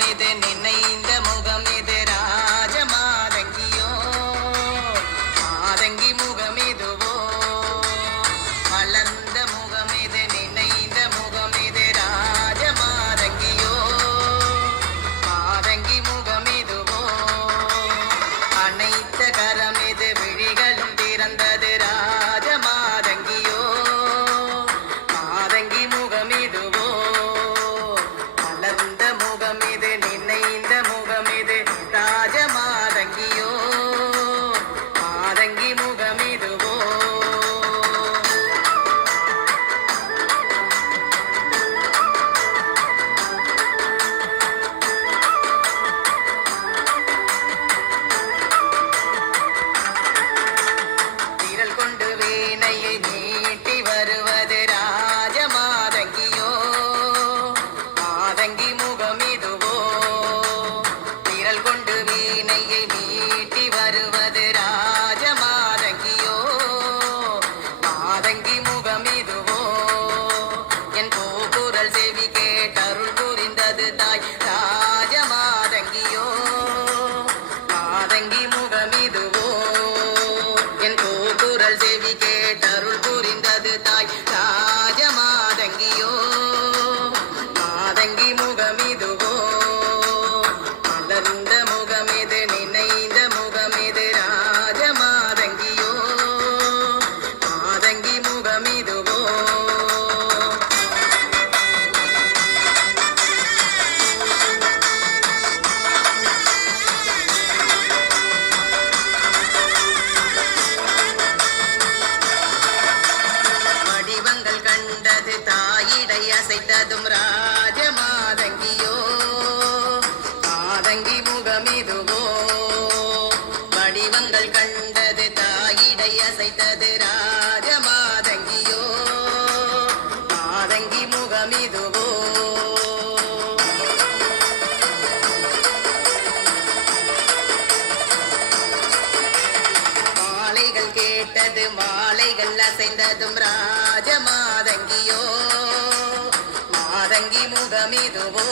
முகம் இது நினைந்த வீணையை நீட்டி வருவது ராஜ மாதங்கியோ மாதங்கி முகம் இதுவோ? விரல் கொண்டு வீணையை நீட்டி வருவது ராஜ மாதங்கியோ மாதங்கி முகம் இதுவோ? கூக்குரல் செவி கேட்டருள் அசைத்ததும் ராஜ மாதங்கியோ மாதங்கி முகமிதுவோ? வடிவங்கள் கண்டது தாயிடை அசைத்தது ராஜ மாதங்கியோ மாதங்கி முகமிதுவோ? மாலைகள் கேட்டது மாலைகள் அசைந்ததும் ராஜ மாதங்கியோ ஓங்கி முகமிதுவோ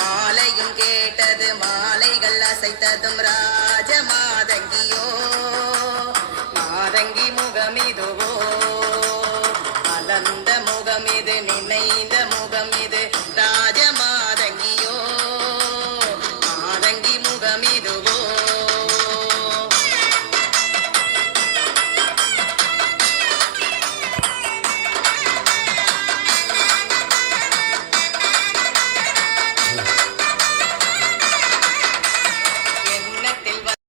மாலையும் கேட்டது மாலைகள் அசைத்ததும் ராஜ மாதங்கியோ மாதங்கி முகமிதுவோ அலந்த முகமிது நினைந்த முகமிது ராஜ மாதங்கியோ மாதங்கி முகமிதுவோ